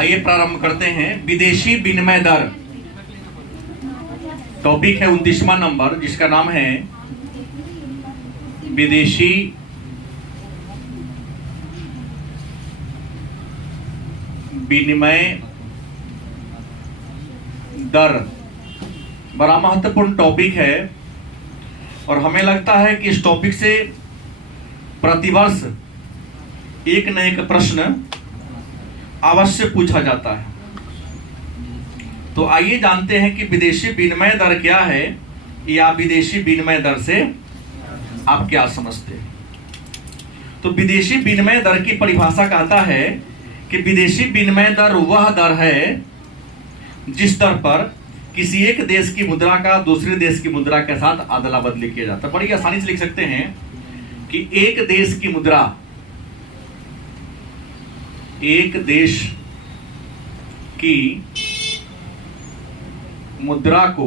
आइए प्रारंभ करते हैं। विदेशी विनिमय दर टॉपिक है 29वां नंबर, जिसका नाम है विदेशी विनिमय दर। बड़ा महत्वपूर्ण टॉपिक है और हमें लगता है कि इस टॉपिक से प्रतिवर्ष एक न एक प्रश्न अवश्य पूछा जाता है। तो आइए जानते हैं कि विदेशी विनिमय दर क्या है, या विदेशी विनिमय दर से आप क्या समझते हैं। तो विदेशी विनिमय दर की परिभाषा कहता है कि विदेशी विनिमय दर वह दर है जिस दर पर किसी एक देश की मुद्रा का दूसरे देश की मुद्रा के साथ अदला बदली किया जाता है। बड़ी आसानी से लिख सकते हैं कि एक देश की मुद्रा, एक देश की मुद्रा को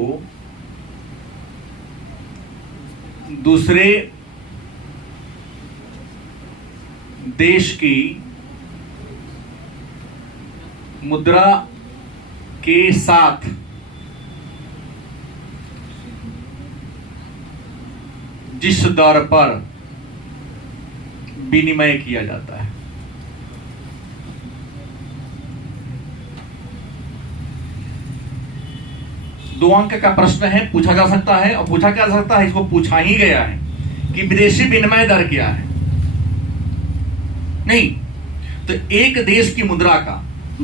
दूसरे देश की मुद्रा के साथ जिस दर पर विनिमय किया जाता है। दो अंक का प्रश्न है, पूछा जा सकता है, और पूछा क्या जा सकता है, इसको पूछा ही गया है कि विदेशी विनिमय दर क्या है। नहीं तो एक देश की मुद्रा का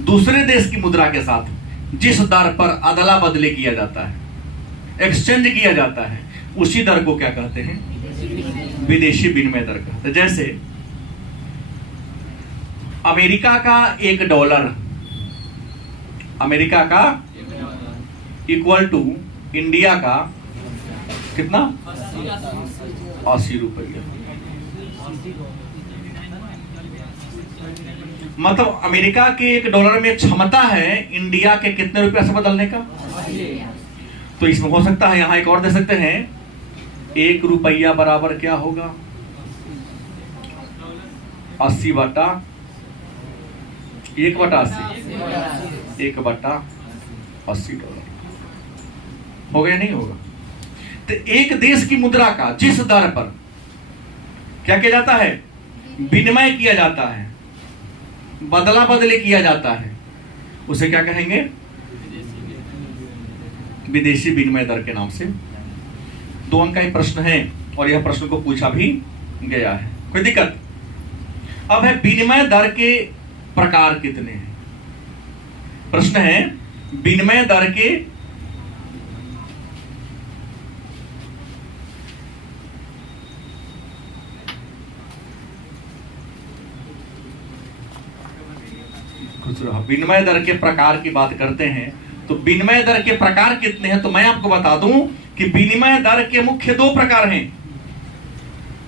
दूसरे देश की मुद्रा के साथ जिस दर पर अदला बदली किया जाता है, एक्सचेंज किया जाता है, उसी दर को क्या कहते हैं, विदेशी विनिमय दर कहते हैं। जैसे अमेरिका का $1, अमेरिका का इक्वल टू इंडिया का कितना, 80 रुपया। मतलब अमेरिका के $1 में क्षमता है इंडिया के कितने रुपया से बदलने का। तो इसमें हो सकता है, यहां एक और दे सकते हैं, 1 रुपया बराबर क्या होगा, 80/1/80, 1/80 $1 हो गया, नहीं होगा। तो एक देश की मुद्रा का जिस दर पर क्या किया जाता है, विनिमय किया जाता है, बदला बदली किया जाता है, उसे क्या कहेंगे, विदेशी विनिमय दर के नाम से। 2 अंक का ही प्रश्न है और यह प्रश्न को पूछा भी गया है, कोई दिक्कत। अब है विनिमय दर के प्रकार कितने हैं। प्रश्न है विनिमय दर के विनिमय दर के प्रकार की बात करते हैं। तो विनिमय दर के प्रकार कितने हैं, तो मैं आपको बता दूं कि विनिमय दर के मुख्य 2 प्रकार हैं।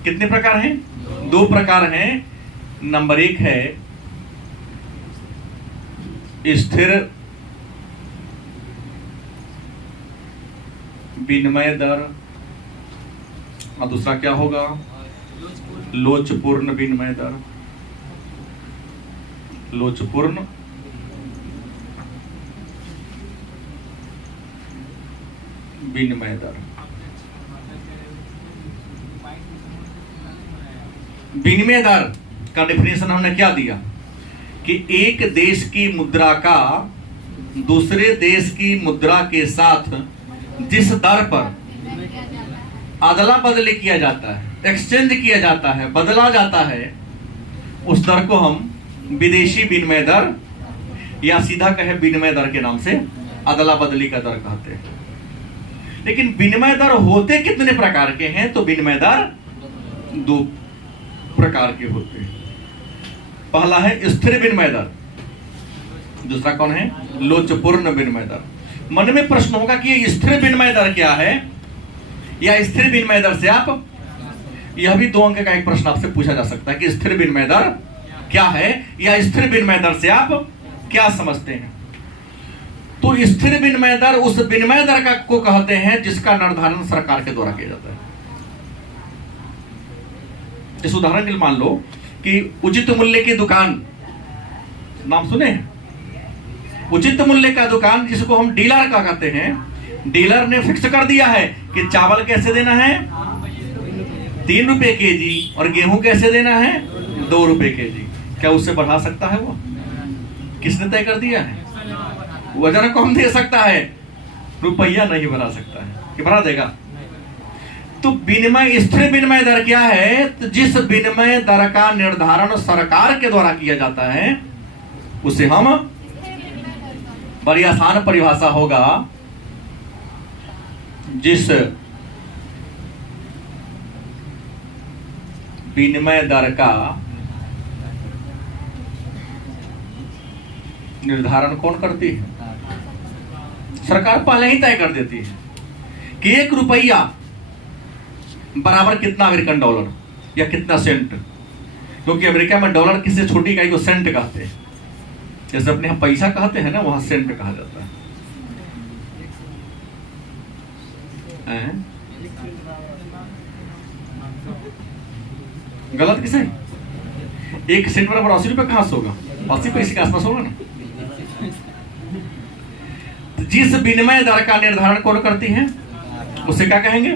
कितने प्रकार हैं, 2 प्रकार हैं। नंबर 1 है स्थिर विनिमय दर, और दूसरा क्या होगा, लोचपूर्ण विनिमय दर। लोचपूर्ण विनिमय दर। विनिमय दर का डेफिनेशन हमने क्या दिया कि एक देश की मुद्रा का दूसरे देश की मुद्रा के साथ जिस दर पर अदला बदली किया जाता है, एक्सचेंज किया जाता है, बदला जाता है, उस दर को हम विदेशी विनिमय दर, या सीधा कहे विनिमय दर के नाम से अदला बदली का दर कहते हैं। लेकिन विनिमय दर होते कितने प्रकार के हैं, तो विनिमय दर 2 प्रकार के होते हैं। पहला है स्थिर विनिमय दर, दूसरा कौन है, लोचपूर्ण विनिमय दर। मन में प्रश्न होगा कि ये स्थिर विनिमय दर क्या है, या स्थिर विनिमय दर से आप, यह भी 2 अंक का एक प्रश्न आपसे पूछा जा सकता है कि स्थिर विनिमय दर क्या है, या स्थिर विनिमय दर से आप क्या समझते हैं। तो स्थिर विनिमय दर उस विनिमय दर का को कहते हैं जिसका निर्धारण सरकार के द्वारा किया जाता है। इस उदाहरण के लिए मान लो कि उचित मूल्य की दुकान, नाम सुने हैं, उचित मूल्य का दुकान, जिसको हम डीलर का कहते हैं, डीलर ने फिक्स कर दिया है कि चावल कैसे देना है 3 रुपए केजी और गेहूं कैसे देना है 2 रुपए केजी। क्या उससे बढ़ा सकता है? वो किसने तय कर दिया है? वजन कम दे सकता है, रुपया नहीं बढ़ा सकता है। कि बढ़ा देगा? तो विनिमय, स्थिर विनिमय दर क्या है? तो जिस विनिमय दर का निर्धारण सरकार के द्वारा किया जाता है उसे हम, बड़ी आसान परिभाषा होगा, जिस विनिमय दर का निर्धारण कौन करती है? सरकार पहले ही तय कर देती है कि 1 रुपया बराबर कितना अमेरिकन डॉलर या कितना सेंट, क्योंकि अमेरिका में डॉलर किसी छोटी इकाई को सेंट कहते हैं। जैसे अपने यहाँ पैसा कहते हैं ना, वहां सेंट कहा जाता है। गलत किसे? 1 सेंट बराबर 80 रुपए कहां से होगा? 80 पैसे के आसपास होगा ना। जिस विनिमय दर का निर्धारण कौन करती है उसे क्या कहेंगे?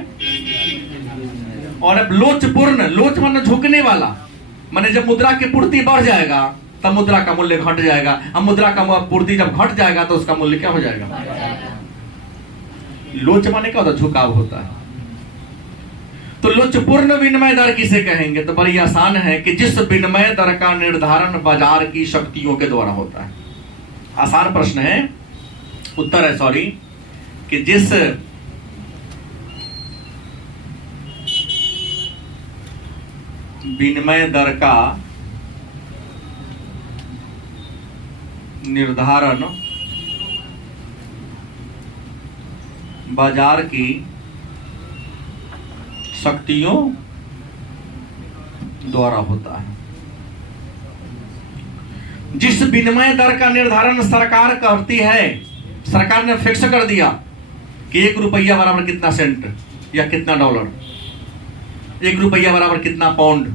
और अब लोचपूर्ण, लोच माने झुकने वाला, माने जब मुद्रा की पूर्ति बढ़ जाएगा तब मुद्रा का मूल्य घट जाएगा। अब मुद्रा का पूर्ति जब घट जाएगा तो उसका मूल्य क्या हो जाएगा? लोच माने क्या होता है? झुकाव होता है। तो लोचपूर्ण विनिमय दर किसे कहेंगे? तो बड़ी आसान है कि जिस विनिमय दर का निर्धारण बाजार की शक्तियों के द्वारा होता है। आसान प्रश्न है, उत्तर है सॉरी, कि जिस विनिमय दर का निर्धारण बाजार की शक्तियों द्वारा होता है। जिस विनिमय दर का निर्धारण सरकार करती है, सरकार ने फिक्स कर दिया कि 1 रुपया बराबर कितना सेंट या कितना डॉलर, 1 रुपया बराबर कितना पाउंड,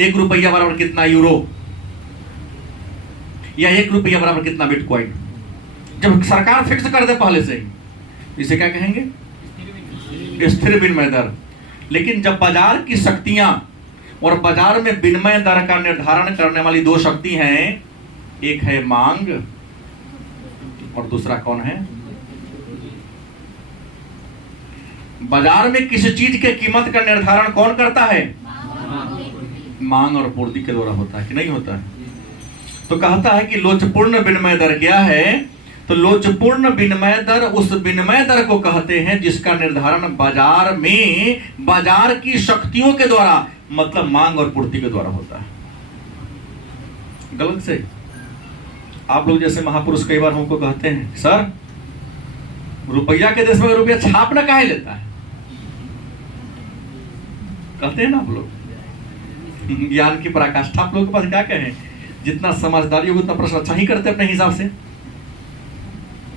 1 रुपया बराबर कितना यूरो, या 1 रुपया बराबर कितना बिटकॉइन। जब सरकार फिक्स कर दे पहले से ही, इसे क्या कहेंगे? स्थिर विनिमय दर। लेकिन जब बाजार की शक्तियां और बाजार में विनिमय दर का निर्धारण करने वाली 2 शक्ति हैं, एक है मांग और दूसरा कौन है? बाजार में किसी चीज के कीमत का निर्धारण कौन करता है? मांग और पूर्ति के द्वारा होता है कि नहीं होता है? तो कहता है कि लोचपूर्ण विनिमय दर क्या है? तो लोचपूर्ण विनिमय दर उस विनिमय दर को कहते हैं जिसका निर्धारण बाजार में बाजार की शक्तियों के द्वारा, मतलब मांग और पूर्ति के द्वारा होता है। गलत से आप लोग जैसे महापुरुष कई बार हमको कहते हैं, सर रुपया के देश में रुपया छापना काहे लेता है? कहते हैं ना आप लोग, ज्ञान की पराकाष्ठा आप लोगों के पास क्या कहें? जितना समझदारी होगी उतना प्रश्न अच्छा ही करते अपने हिसाब से।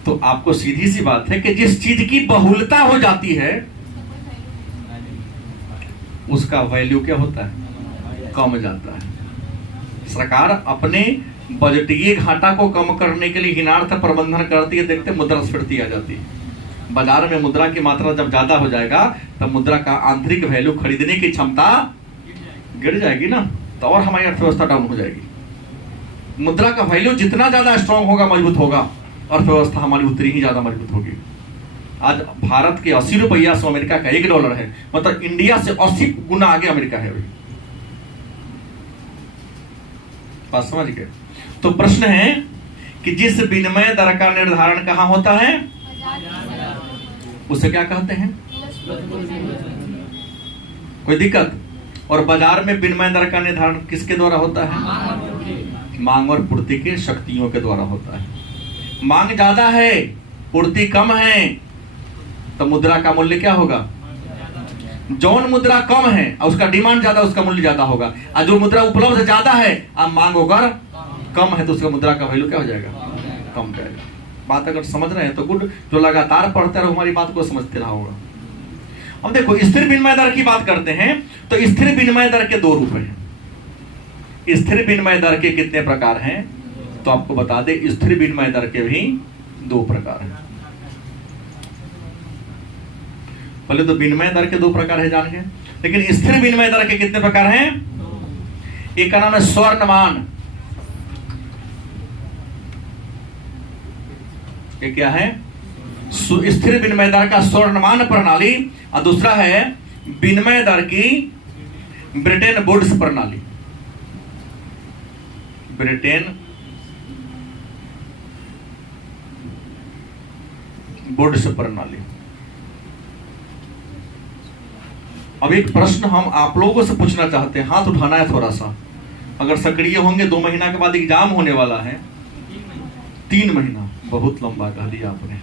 तो आपको सीधी सी बात है कि जिस चीज की बहुलता हो जाती है उसका वैल्यू क्या होता है? कम जाता है। सरकार अपने बजटीय घाटा को कम करने के लिए हिनार्थ प्रबंधन करती है, देखते मुद्रास्फीति आ जाती है। बाजार में मुद्रा की मात्रा जब ज्यादा हो जाएगा तब मुद्रा का आंतरिक वैल्यू, खरीदने की क्षमता गिर जाएगी ना, तो और हमारी अर्थव्यवस्था डाउन हो जाएगी। मुद्रा का वैल्यू जितना ज्यादा स्ट्रांग होगा, मजबूत होगा, अर्थव्यवस्था हमारी उतनी ही ज्यादा मजबूत होगी। आज भारत के 80 रुपया से अमेरिका का $1 है, मतलब इंडिया से 80 गुना आगे अमेरिका है अभी। बात समझ गए? तो प्रश्न है कि जिस विनिमय दर का निर्धारण कहां होता है उसे क्या कहते हैं? कोई दिक्कत? और बाजार में विनिमय दर का निर्धारण किसके द्वारा होता है? मांग और पूर्ति के शक्तियों के द्वारा होता है। मांग ज्यादा है, पूर्ति कम है, तो मुद्रा का मूल्य क्या होगा? जौन मुद्रा कम है और उसका डिमांड ज्यादा, उसका मूल्य ज्यादा होगा। और जो मुद्रा उपलब्ध ज्यादा है अब मांग होकर कम है, तो उसका मुद्रा का वैल्यू क्या हो जाएगा? कम जाएगा। बात अगर समझ रहे हैं तो गुड, जो लगातार पढ़ते रहो हमारी बात को समझते रहा होगा। अब देखो, स्थिर विनिमय दर की बात करते हैं तो स्थिर विनिमय दर के 2 रूप हैं। स्थिर विनिमय दर के कितने प्रकार हैं? तो आपको बता दें स्थिर विनिमय दर के भी दो प्रकार हैं। पहले तो विनिमय दर के दो प्रकार है जान गए, लेकिन स्थिर विनिमय दर के कितने प्रकार हैं? एक का नाम है स्वर्णमान। ये क्या है? स्थिर विनिमय दर का स्वर्णमान प्रणाली, और दूसरा है विनिमय दर की ब्रिटेन वुड्स प्रणाली। ब्रिटेन वुड्स प्रणाली। अब एक प्रश्न हम आप लोगों से पूछना चाहते हैं, हाथ उठाना है थोड़ा सा। अगर सक्रिय होंगे, 2 महीना के बाद एग्जाम होने वाला है। 3 महीना बहुत लंबा कह दिया आपने।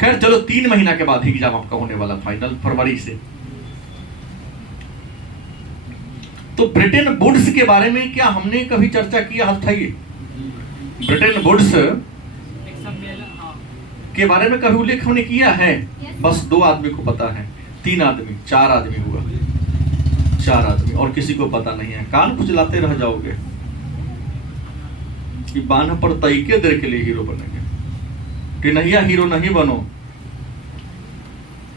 खैर चलो 3 महीना के बाद ही एग्जाम आपका होने वाला, फाइनल फरवरी से। तो ब्रिटेन वुड्स के बारे में क्या हमने कभी चर्चा किया? हाथ उठाइए। ब्रिटेन वुड्स के बारे में कभी उल्लेख हमने किया है? बस 2 आदमी को पता है, 3 आदमी, 4 आदमी हुआ, 4 आदमी, और किसी को पता नहीं है। कान खुजलाते रह जाओगे कि बांध पर तरीके देर के लिए हीरो बनेंगे, कि नहीं हीरो नहीं बनो।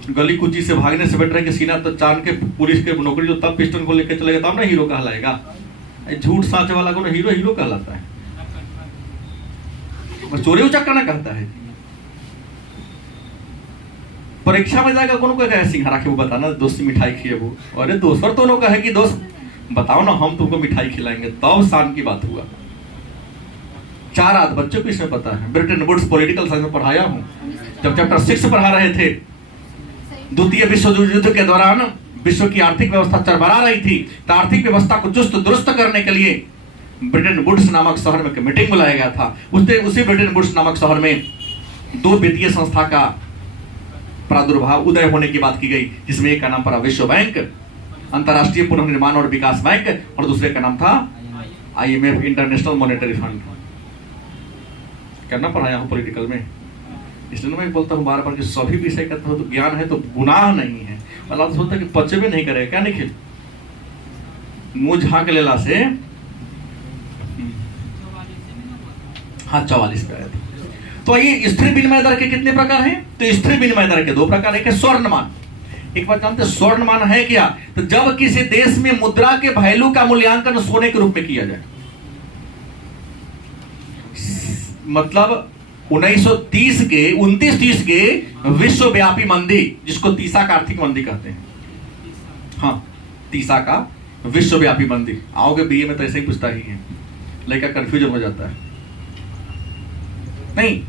गली कुची से भागने से बेटर है कि सीना तो चांद के पुलिस के नौकरी जो तब पिस्टन को लेकर चलेगा तब ना हीरो कहलाएगा। झूठ साँच वाला को ना हीरो हीरो कहलाता है, चोरी उचक्का ना कहता है। परीक्षा में जाएगा कौन को कहे सिंघारा के वो बताना दोस्त मिठाई खिए वो, अरे दोस्त तो लोग कहे कि दोस्त बताओ ना हम तुमको मिठाई खिलाएंगे, तब शान की बात हुआ। 4 आध बच्चों को इसमें पता है। ब्रिटेन वुड्स पॉलिटिकल साइंस में पढ़ाया हूं, जब चैप्टर 6 पढ़ा रहे थे। द्वितीय विश्व युद्ध के दौरान विश्व की आर्थिक व्यवस्था चरमरा रही थी, तो आर्थिक व्यवस्था को चुस्त दुरुस्त करने के लिए ब्रिटेन वुड्स नामक शहर में मीटिंग बुलाया गया था। उसी ब्रिटेन वुड्स नामक शहर में 2 वित्तीय संस्था का प्रादुर्भाव उदय होने की बात की गई, जिसमें एक का नाम पड़ा विश्व बैंक, अंतरराष्ट्रीय पुनर्निर्माण और विकास बैंक, और दूसरे का नाम था IMF, इंटरनेशनल मॉनेटरी फंड। करना पढ़ाया हूं पॉलिटिकल में, इसलिए मैं बोलता हूं बार बार कि सभी विषय का तो ज्ञान है तो गुनाह नहीं है। अल्लाह तो सोचता है कि पचबे नहीं करेगा क्या निखिल, मुंह झांक लेला से। हाँ 44 पे आया था। तो ये स्थिर विनिमय दर के कितने प्रकार हैं? तो स्थिर विनिमय दर के 2 प्रकार, एक है स्वर्णमान। एक बात जानते हैं स्वर्णमान है क्या? तो जब किसी देश में मुद्रा के वैल्यू का मूल्यांकन सोने के रूप में किया जाए, मतलब 1930 के 29-30 के विश्वव्यापी मंदी, जिसको तीसा का आर्थिक मंदी कहते हैं। हाँ तीसा का विश्वव्यापी मंदी, आओगे बीए में तो ऐसे ही पूछता ही है, लड़का कंफ्यूजन हो जाता है। नहीं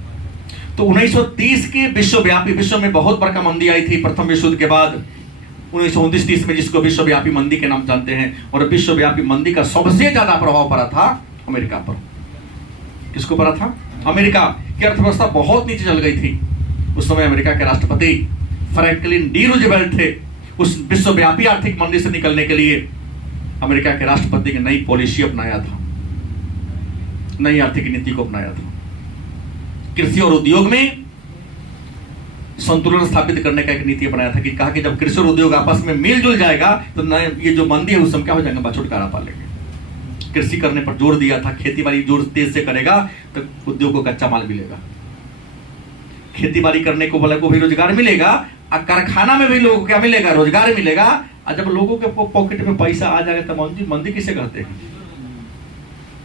तो 1930 के विश्वव्यापी, विश्व में बहुत बड़ा मंदी आई थी प्रथम विश्व युद्ध के बाद 1929-30 में, जिसको विश्वव्यापी मंदी के नाम जानते हैं। और विश्वव्यापी मंदी का सबसे ज्यादा प्रभाव पड़ा था अमेरिका पर। किसको पड़ा था? अमेरिका की अर्थव्यवस्था बहुत नीचे चल गई थी। उस समय अमेरिका के राष्ट्रपति फ्रैंकलिन डी रूजवेल्ट थे। उस विश्वव्यापी आर्थिक मंदी से निकलने के लिए अमेरिका के राष्ट्रपति ने नई पॉलिसी अपनाया था, नई आर्थिक नीति को अपनाया था। कृषि और उद्योग में संतुलन स्थापित करने का एक नीति अपनाया था कि कहा कि जब कृषि और उद्योग आपस में मिलजुल जाएगा तो ये जो मंदी है उसमें क्या हो जाएगा, छुटकारा पा लेंगे। कृषि करने पर जोर दिया था, खेती बाड़ी जोर तेज से करेगा तो उद्योग को कच्चा माल मिलेगा, खेती बाड़ी करने को वाले को भी रोजगार मिलेगा, और कारखाना में भी लोगों को क्या मिलेगा, रोजगार मिलेगा। और जब लोगों के पॉकेट में पैसा आ जाएगा तो मंदी किसे कहते हैं?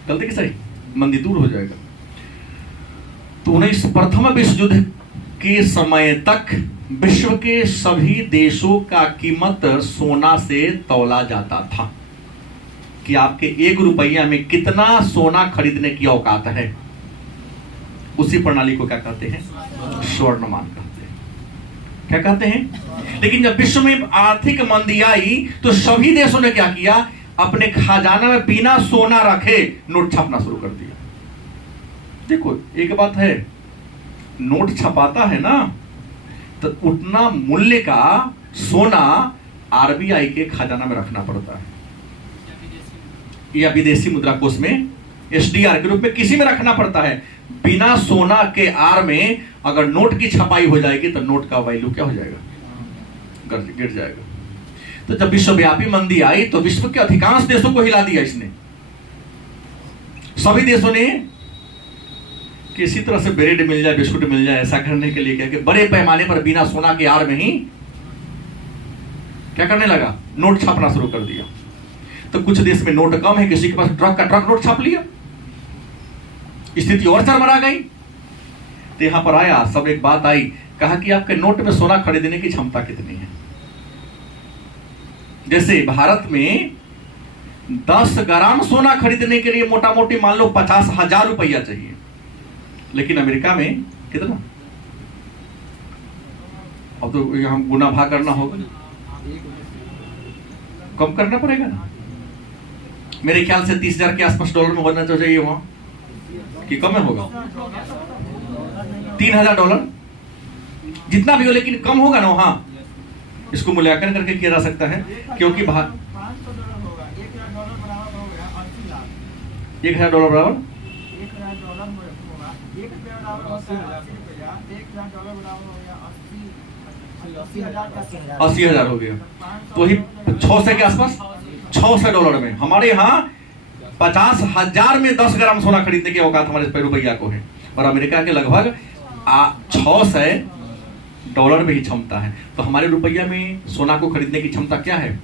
गलती की सही, मंदी दूर हो जाएगा। तो प्रथम विश्व युद्ध के समय तक विश्व के सभी देशों का कीमत सोना से तौला जाता था कि आपके 1 रुपया में कितना सोना खरीदने की औकात है। उसी प्रणाली को क्या कहते हैं? स्वर्णमान कहते हैं। क्या कहते हैं? लेकिन जब विश्व में आर्थिक मंदी आई तो सभी देशों ने क्या किया, अपने खजाना में बिना सोना रखे नोट छापना शुरू कर दिया। देखो एक बात है, नोट छपाता है ना तो उतना मूल्य का सोना RBI के खजाना में रखना पड़ता है, या विदेशी मुद्रा कोष में SDR के रूप में किसी में रखना पड़ता है। बिना सोना के आर में अगर नोट की छपाई हो जाएगी तो नोट का वैल्यू क्या हो जाएगा, गिर जाएगा। तो जब विश्वव्यापी मंदी आई तो विश्व के अधिकांश देशों को हिला दिया इसने। सभी देशों ने कि इसी तरह से ब्रेड मिल जाए, बिस्कुट मिल जाए, ऐसा करने के लिए क्या कि बड़े पैमाने पर बिना सोना के आड़ में ही क्या करने लगा, नोट छापना शुरू कर दिया। तो कुछ देश में नोट कम है, किसी के पास ट्रक का ट्रक नोट छाप लिया, स्थिति और चरमरा गई। तो यहां पर आया, सब एक बात आई, कहा कि आपके नोट में सोना खरीदने की क्षमता कितनी है। जैसे भारत में 10 ग्राम सोना खरीदने के लिए मोटा मोटी मान लो 50,000 रुपया चाहिए, लेकिन अमेरिका में कितना, अब तो हम गुना भाग करना होगा, कम करना पड़ेगा ना। मेरे ख्याल से 30,000 के आसपास डॉलर में होना चाहिए वहां, कि कम में होगा 3,000 $, जितना भी हो, लेकिन कम होगा ना वहां। इसको मूल्यांकन करके किया जा सकता है, क्योंकि $1,000 बराबर 80,000 हो गया, तो ही 600 के आसपास, $600 में। हमारे यहाँ 50,000 में 10 ग्राम सोना खरीदने की औकात हमारे रुपया को है, और अमेरिका के लगभग $600 में ही क्षमता है। तो हमारे रुपया में सोना को खरीदने की क्षमता क्या है,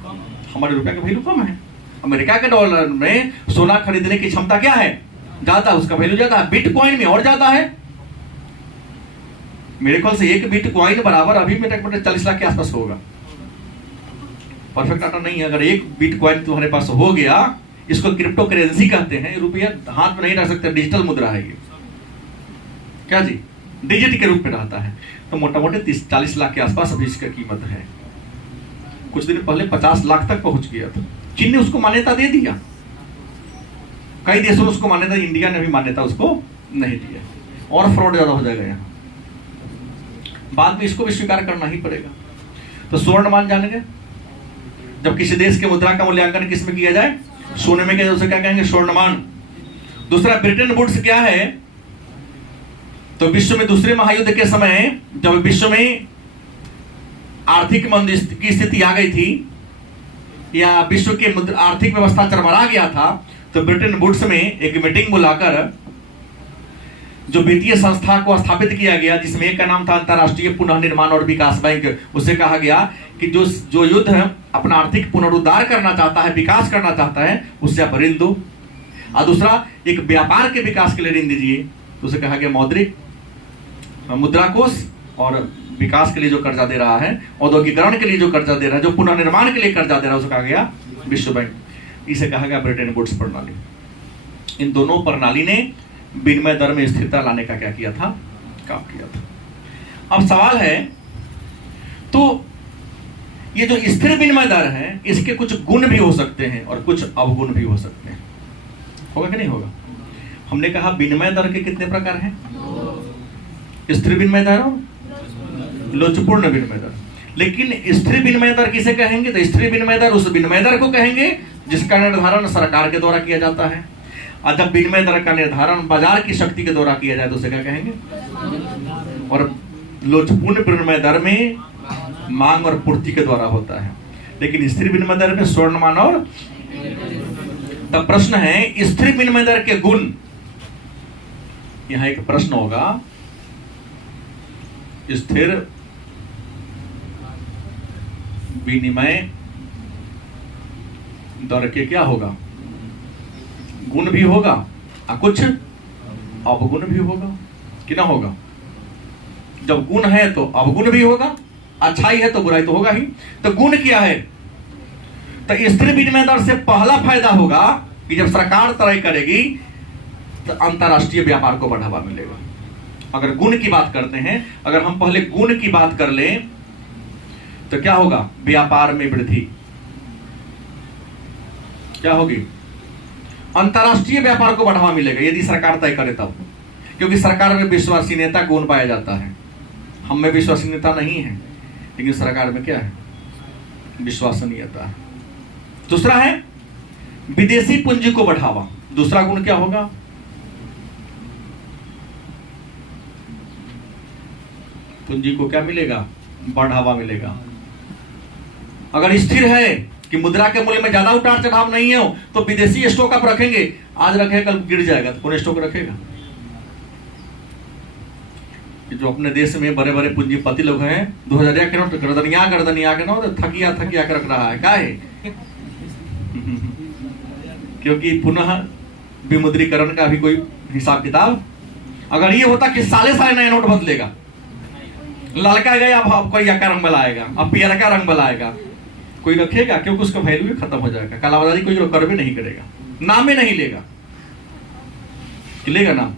हमारे रुपया का वैल्यू कम है। अमेरिका के डॉलर में सोना खरीदने की क्षमता क्या है, ज्यादा, उसका वैल्यू ज्यादा है। बिटकॉइन में और ज्यादा है, मेरे ख्याल से 1 बिटकॉइन बराबर अभी मेरे 40 लाख के आसपास होगा। परफेक्ट डाटा नहीं है। अगर 1 बिटकॉइन तुम्हारे पास हो गया, इसको क्रिप्टो करेंसी कहते हैं, रुपया हाथ में नहीं रख सकते, डिजिटल मुद्रा है ये, क्या जी, डिजिट के रूप में रहता है। तो मोटा मोटे 30-40 लाख के आसपास अभी इसका कीमत है। कुछ दिन पहले 50 लाख तक पहुंच गया था। चीन ने उसको मान्यता दे दिया, कई देशों ने उसको मान्यता, इंडिया ने भी मान्यता उसको नहीं दिया, और फ्रॉड ज्यादा हो जाएगा यहाँ, बाद में इसको भी स्वीकार करना ही पड़ेगा। तो स्वर्ण मान जान गए, जब किसी देश के मुद्रा का मूल्यांकन किस में किया जाए, सोने में किया जाए, उसे क्या कहेंगे, स्वर्णमान। दूसरा ब्रिटेन वुड्स क्या है, तो विश्व में दूसरे महायुद्ध के समय जब विश्व में आर्थिक मंदी की स्थिति आ गई थी, या विश्व के आर्थिक व्यवस्था चरमरा गया था, तो ब्रिटेन वुड्स में एक मीटिंग बुलाकर जो वित्तीय संस्था को स्थापित किया गया, जिसमें एक का नाम था अंतर्राष्ट्रीय पुनर्निर्माण और विकास बैंक, उसे कहा गया कि जो युद्ध अपना आर्थिक पुनरुद्धार करना चाहता है, विकास करना चाहता है, उससे आप ऋण दो। और दूसरा, एक व्यापार के विकास के लिए ऋण दीजिए, तो उसे कहा गया मौद्रिक मुद्रा कोष, और विकास के लिए जो कर्जा दे रहा है, औद्योगिकरण के लिए जो कर्जा दे रहा है, जो पुनर्निर्माण के लिए कर्जा दे रहा है, उसे कहा गया विश्व बैंक। इसे कहा गया ब्रिटेन वुड्स प्रणाली। इन दोनों प्रणाली ने विनिमय दर में स्थिरता लाने का क्या किया था, काम किया था। अब सवाल है, तो ये जो स्थिर विनिमय दर है, इसके कुछ गुण भी हो सकते हैं और कुछ अवगुण भी हो सकते हैं, होगा कि नहीं होगा। हमने कहा विनिमय दर के कितने प्रकार हैं, स्थिर विनिमय दर और लोचपूर्ण विनिमय दर। लेकिन स्थिर विनिमय दर किसे कहेंगे, तो स्थिर विनिमय दर उस विनिमय दर को कहेंगे जिसका निर्धारण सरकार के द्वारा किया जाता है, और जब विनिमय दर का निर्धारण बाजार की शक्ति के द्वारा किया जाए तो उसे क्या कहेंगे। और लोचपूर्ण विनिमय दर में मांग और पूर्ति के द्वारा होता है, लेकिन स्थिर विनिमय दर में स्वर्णमान और। तब प्रश्न है, स्थिर विनिमय दर के गुण। यहां एक प्रश्न होगा, स्थिर विनिमय दर के क्या होगा, गुण भी होगा और कुछ अवगुण भी होगा, कि ना होगा। जब गुण है तो अवगुण भी होगा, अच्छाई है तो बुराई तो होगा ही। तो गुण क्या है, तो स्थिर विनिमय दर से पहला फायदा होगा कि जब सरकार तय करेगी तो अंतरराष्ट्रीय व्यापार को बढ़ावा मिलेगा। अगर गुण की बात करते हैं, अगर हम पहले गुण की बात कर लें तो क्या होगा, व्यापार में वृद्धि क्या होगी, अंतरराष्ट्रीय व्यापार को बढ़ावा मिलेगा यदि सरकार तय करे तब, क्योंकि सरकार में विश्वसनीयता गुण पाया जाता है। हम में विश्वसनीयता नहीं है, लेकिन सरकार में क्या है, विश्वसनीयता है। दूसरा है विदेशी पूंजी को बढ़ावा। दूसरा गुण क्या होगा, पूंजी को क्या मिलेगा, बढ़ावा मिलेगा। अगर स्थिर है कि मुद्रा के मूल्य में ज्यादा उतार चढ़ाव नहीं है तो विदेशी स्टॉक आप रखेंगे, आज रखे कल गिर जाएगा तो कौन स्टॉक रखेगा। कि जो अपने देश में बड़े बड़े पूंजीपति लोग हैं 2000 के नोट गर्दनिया के नोट थकिया के रख रहा है। क्या है? क्योंकि पुनः विमुद्रीकरण का भी कोई हिसाब किताब, अगर ये होता कि साले नया नोट बदलेगा, लड़का गया अब कोई का रंग बनाएगा, अब पियर का रंग बनाएगा, कोई रखेगा? क्योंकि उसका वैल्यू खत्म हो जाएगा। कालाबाजारी कोई कर भी नहीं करेगा, नाम ही नहीं लेगा, लेगा नाम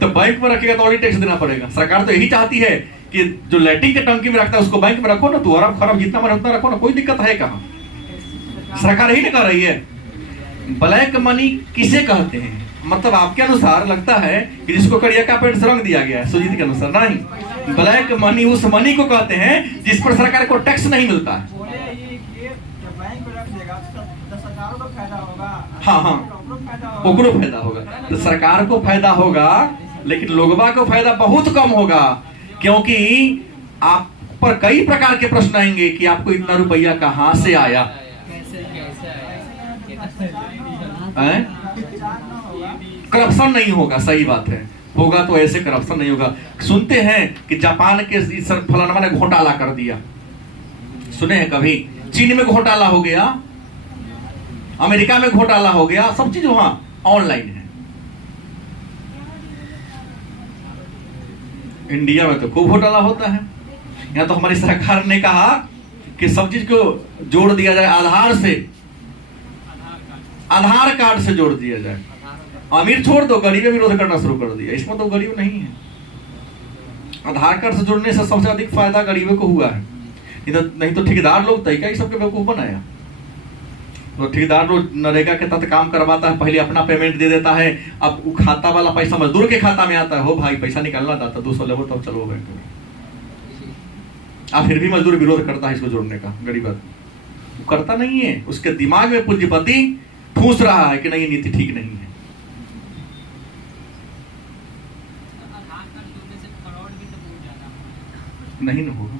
तो बैंक में रखेगा तो और टैक्स देना पड़ेगा। सरकार तो यही चाहती है कि जो लैट्रिन के टंकी में रखता है उसको बैंक में रखो ना, तो अरब खरब जितना में उतना रखो ना, कोई दिक्कत है कहाँ? सरकार यही नहीं कर रही है। ब्लैक मनी किसे कहते हैं? मतलब आपके अनुसार लगता है कि जिसको करिया का पेंट से रंग दिया गया है, सुजीत के अनुसार नहीं। ब्लैक मनी उस मनी को कहते हैं जिस पर सरकार को टैक्स नहीं मिलता है। हाँ हाँ, ओकरो फायदा होगा, तो सरकार को फायदा होगा, लेकिन लोगों को फायदा बहुत कम होगा, क्योंकि आप पर कई प्रकार के प्रश्न आएंगे कि आपको इतना रुपया कहाँ से आया। करप्शन नहीं होगा, सही बात है, होगा तो ऐसे करप्शन नहीं होगा। सुनते हैं कि जापान के फलाना ने घोटाला कर दिया, सुने हैं कभी? चीन में घोटाला हो गया, अमेरिका में घोटाला हो गया, सब चीज वहां ऑनलाइन है। इंडिया में तो खूब घोटाला होता है। यहाँ तो हमारी सरकार ने कहा कि सब चीज को जोड़ दिया जाए, आधार कार्ड से जोड़ दिया जाए। अमीर छोड़ दो, गरीब विरोध करना शुरू कर दिया। इसमें तो गरीब नहीं है। आधार कार्ड से जोड़ने से सबसे अधिक फायदा गरीबों को हुआ है, नहीं तो ठेकेदार लोग तरीका ही सबके बेवकूफ बनाया। तो ठेकेदार लोग नरेगा के तहत काम करवाता है, पहले अपना पेमेंट दे देता है, अब वो खाता वाला पैसा मजदूर के खाता में आता है। हो भाई पैसा निकालना था 200 लेवो तब चलो बैंक में, अब फिर भी मजदूर विरोध करता है इसको जोड़ने का। गरीब करता नहीं है, उसके दिमाग में पूंजीपति ठूस रहा है कि नहीं ये नीति ठीक नहीं है। नहीं ना होगा,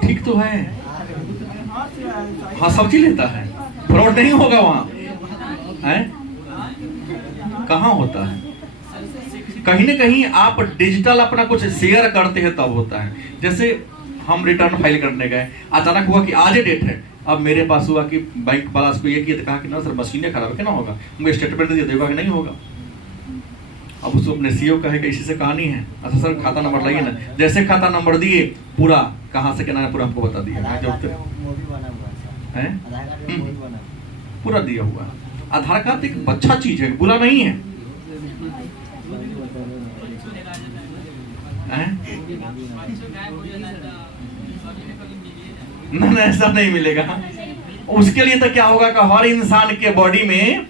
ठीक तो है, हाँ सब चीज लेता है, फ्रॉड नहीं होगा वहां है? कहाँ होता है? कहीं ना कहीं आप डिजिटल अपना कुछ शेयर करते हैं तब होता है। जैसे हम रिटर्न फाइल करने गए, अचानक हुआ कि आज डेट है, अब मेरे पास हुआ कि बैंक वाला को ये किया, कहा कि ना सर मशीनें खराब है, क्या ना होगा, मुझे स्टेटमेंट दे देगा कि नहीं होगा। अब उसको अपने सीईओ कहे कि इसी से कहानी है, अच्छा सर खाता नंबर लाइए ना, जैसे खाता नंबर दिए पूरा कहाँ से कहना है पूरा हमको बता दिया है, पूरा दिया हुआ। आधार कार्ड एक अच्छा चीज है, बुरा नहीं है, ना ऐसा नहीं मिलेगा। उसके लिए तो क्या होगा कि हर इंसान के बॉडी में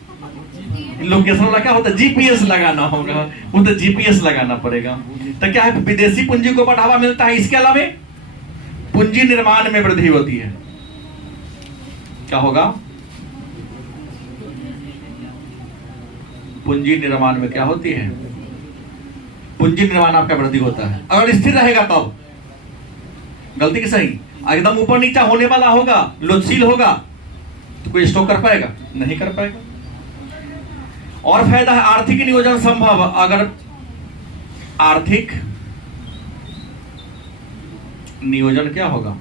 लोकेशन वाला क्या होता है, जीपीएस लगाना होगा, वो तो जीपीएस लगाना पड़ेगा। तो क्या है, विदेशी पूंजी को बढ़ावा मिलता है, इसके अलावा पूंजी निर्माण में वृद्धि होती है। क्या होगा? पूंजी निर्माण में क्या होती है? पूंजी निर्माण आपका वृद्धि होता है। अगर स्थिर रहेगा तब, गलती की सही, एकदम ऊपर नीचा होने वाला होगा, लोचशील होगा, तो कोई स्टॉक कर पाएगा? नहीं कर पाएगा। और फायदा है आर्थिक नियोजन संभव। अगर आर्थिक नियोजन क्या होगा,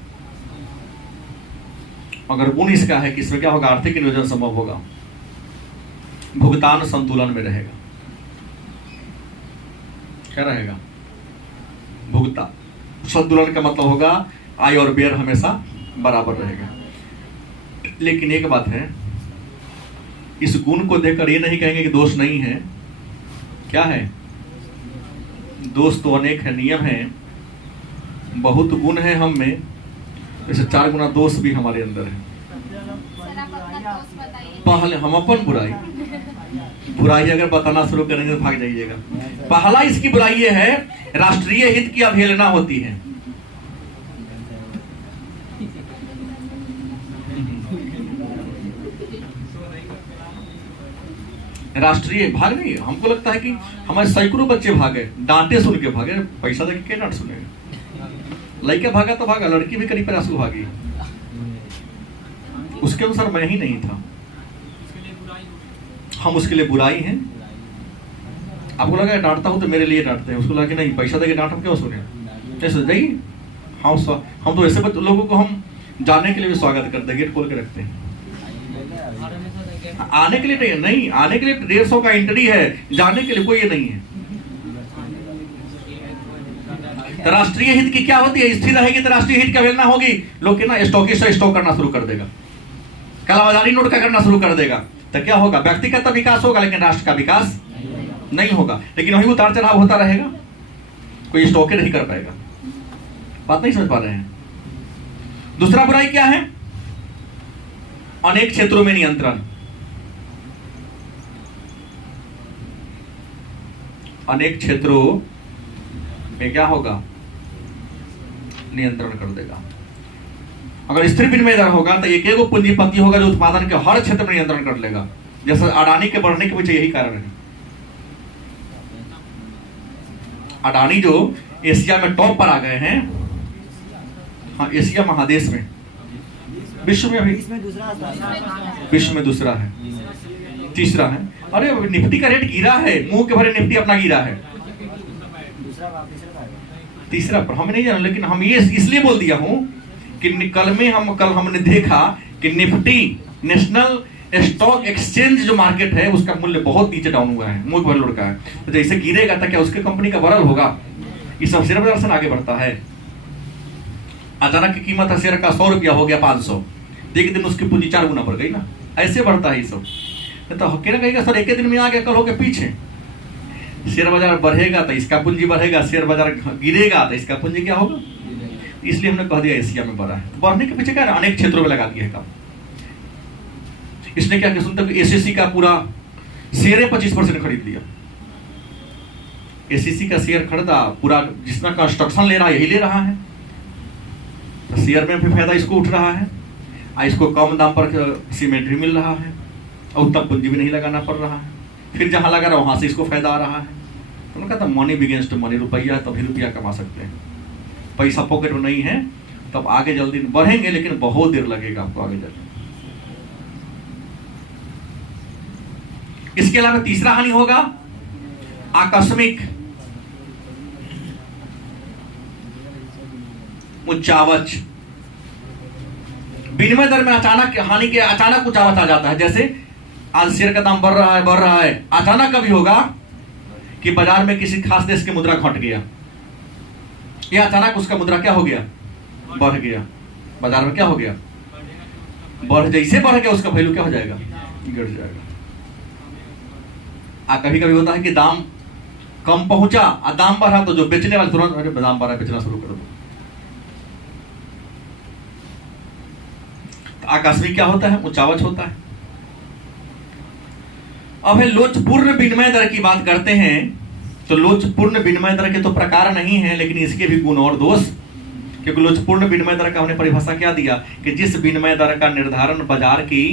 अगर गुण इसका है कि इसमें क्या होगा, आर्थिक नियोजन संभव होगा, भुगतान संतुलन में रहेगा। क्या रहेगा? भुगतान संतुलन का मतलब होगा आय और व्यय हमेशा बराबर रहेगा। लेकिन एक बात है, इस गुण को देखकर ये नहीं कहेंगे कि दोष नहीं है। क्या है? दोष तो अनेक है, नियम है, बहुत गुण है हम में, जैसे 4 गुना दोष भी हमारे अंदर है। पहले हम अपन बुराई अगर बताना शुरू करेंगे तो भाग जाइएगा। पहला इसकी बुराई ये है, राष्ट्रीय हित की अवहेलना होती है। राष्ट्रीय भाग नहीं है। हमको लगता है कि हमारे सैकड़ों बच्चे भागे, डांटे सुन के भागे, पैसा देके क्या डांट सुनेगा। लड़का भागा तो भागा, लड़की भी करीब 50 भागी, उसके अनुसार मैं ही नहीं था। हम उसके लिए बुराई हैं। आपको लगा डांटता हूँ तो मेरे लिए डांटते हैं, उसको लगा कि नहीं पैसा देके डांट हम क्यों सुने, ऐसे नहीं। हम तो ऐसे लोगों को हम जाने के लिए भी स्वागत करते हैं, गेट खोल के रखते हैं। आने के लिए नहीं, आने के लिए 150 का एंट्री है, जाने के लिए कोई ये नहीं है। तो राष्ट्रीय हित की क्या होती है, स्थिर रहेगी तो राष्ट्रीय हित की अवहेलना होगी। लोग ना स्टॉकिस्ट से स्टॉक करना शुरू कर देगा, कालाबाजारी नोट का करना शुरू कर देगा, तो क्या होगा, व्यक्तिगत तो विकास होगा लेकिन राष्ट्र का विकास नहीं होगा। लेकिन वही उतार चढ़ाव होता रहेगा, कोई स्टॉक नहीं कर पाएगा। बात नहीं समझ पा रहे हैं। दूसरा बुराई क्या है, अनेक क्षेत्रों में नियंत्रण। अनेक क्षेत्रों में क्या होगा, नियंत्रण कर देगा। अगर स्थिर विनिमय दर होगा तो एक एगो पूंजीपति होगा जो उत्पादन के हर क्षेत्र में नियंत्रण कर लेगा। जैसे अडानी के बढ़ने के पीछे यही कारण है। अडानी जो एशिया में टॉप पर आ गए हैं, हाँ एशिया महादेश में, विश्व में अभी विश्व में दूसरा है, तीसरा है। अरे निफ्टी का रेट गिरा है, मुंह के भरे निफ्टी अपना गिरा है, तीसरा पर हमें नहीं जाना। लेकिन हम ये इसलिए बोल दिया हूं कि कल हमने देखा कि निफ्टी नेशनल स्टॉक एक्सचेंज जो मार्केट है उसका मूल्य बहुत नीचे डाउन हुआ है, मुंह भर लुढ़का है। तो जैसे गिरेगा तो क्या उसके कंपनी का बरल होगा, ये सब शेयर बाजार से आगे बढ़ता है। अचानक की कीमत है शेयर का 100 रुपया हो गया 500, एक दिन उसकी पूंजी 4 गुना बढ़ गई ना, ऐसे बढ़ता है ये सब। तो कहना कहेगा सर एक दिन में आ गया कल हो गया पीछे। शेयर बाजार बढ़ेगा तो इसका पूंजी बढ़ेगा, शेयर बाजार गिरेगा तो इसका पूंजी क्या होगा। इसलिए हमने कह दिया एशिया में बढ़ा है। बढ़ने के पीछे क्या है, अनेक क्षेत्रों में लगा दिया है काम। इसने क्या सुनते एसएससी का पूरा शेयर 25% खरीद लिया। एसएससी का शेयर खरीदा पूरा, जिसमें कंस्ट्रक्शन ले रहा है यही ले रहा है, तो शेयर में भी फायदा इसको उठ रहा है, इसको कम दाम पर सीमेंट भी मिल रहा है और उतना पूंजी भी नहीं लगाना पड़ रहा है। फिर जहां लगा रहा वहां से इसको फायदा आ रहा है। तो उन्होंने कहा था मनी बिगिंस टू मनी, रुपया तभी रुपया कमा सकते हैं। पैसा पॉकेट में नहीं है तब आगे जल्दी बढ़ेंगे, लेकिन बहुत देर लगेगा आपको आगे जाने। इसके अलावा तीसरा हानि होगा आकस्मिक उच्चावच। विनिमय दर में अचानक हानि के अचानक उच्चावच आ जाता है। जैसे आज शेयर का दाम बढ़ रहा है, अचानक कभी होगा कि बाजार में किसी खास देश की मुद्रा घट गया, या अचानक उसका मुद्रा क्या हो गया, बढ़ गया। बाजार में क्या हो गया, जैसे बढ़ गया उसका वैल्यू क्या हो जाएगा, गिर जाएगा। कभी कभी होता है कि दाम कम पहुंचा और दाम बढ़ा तो जो बेचने वाले तुरंत अरे दाम बढ़ा बेचना शुरू कर दो। तो आकस्मिक क्या होता है, उच्चावच होता है। अब है लोचपूर्ण विनिमय दर की बात करते हैं। तो लोचपूर्ण विनिमय दर के तो प्रकार नहीं है, लेकिन इसके भी गुण और दोष। क्योंकि लोचपूर्ण विनिमय दर का हमने परिभाषा क्या दिया कि जिस विनिमय दर का निर्धारण बाजार की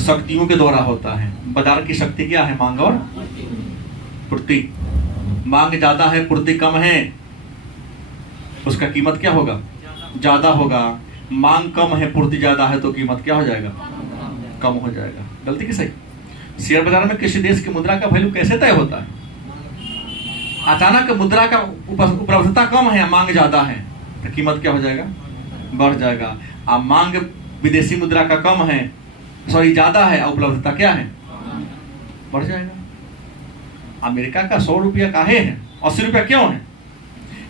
शक्तियों के द्वारा होता है। बाजार की शक्ति क्या है, मांग और पूर्ति। मांग ज्यादा है, पूर्ति कम है, उसका कीमत क्या होगा, ज्यादा होगा। मांग कम है, पूर्ति ज्यादा है, तो कीमत क्या हो जाएगा, कम हो जाएगा। गलती की सही। शेयर बाजार में किसी देश की मुद्रा का वैल्यू कैसे तय होता है, अचानक मुद्रा का उपलब्धता कम है, मांग ज्यादा है, तो कीमत क्या हो जाएगा, बढ़ जाएगा। अब मांग विदेशी मुद्रा का कम है, सॉरी ज्यादा है, उपलब्धता क्या है, बढ़ जाएगा। अमेरिका का 100 रुपया काहे है, 80 रुपया क्यों है?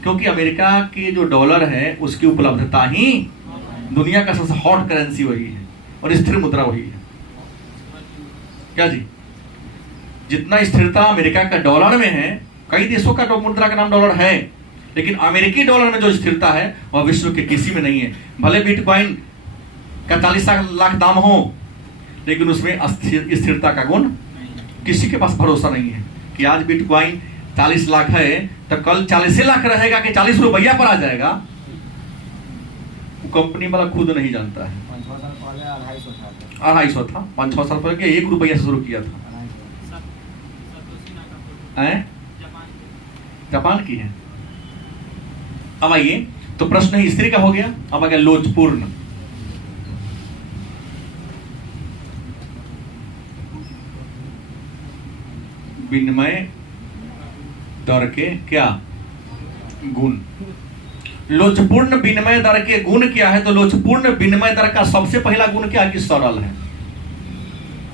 क्योंकि अमेरिका के जो डॉलर है उसकी उपलब्धता ही दुनिया का सबसे हॉट करेंसी वही है और स्थिर मुद्रा वही है। क्या जी, जितना स्थिरता अमेरिका का डॉलर में है, कई देशों का मुद्रा का नाम डॉलर है, लेकिन अमेरिकी डॉलर में जो स्थिरता है वह विश्व के किसी में नहीं है। भले बिटकॉइन का 40 लाख दाम हो, लेकिन उसमें स्थिरता का गुण किसी के पास भरोसा नहीं है कि आज बिटकॉइन 40 लाख है तो कल 40 लाख रहेगा कि 40 रुपया पर आ जाएगा। कंपनी वाला खुद नहीं जानता है। 250 था, 5-6 साल पहले 1 रुपया से शुरू किया था। जापान की है। अब आइए, तो प्रश्न स्त्री का हो गया। अब आ गया लोचपूर्ण। विनिमय दर के क्या गुण। लोचपूर्ण विनिमय दर के गुण क्या है? तो लोचपूर्ण विनिमय दर का सबसे पहला गुण क्या है कि सरल है।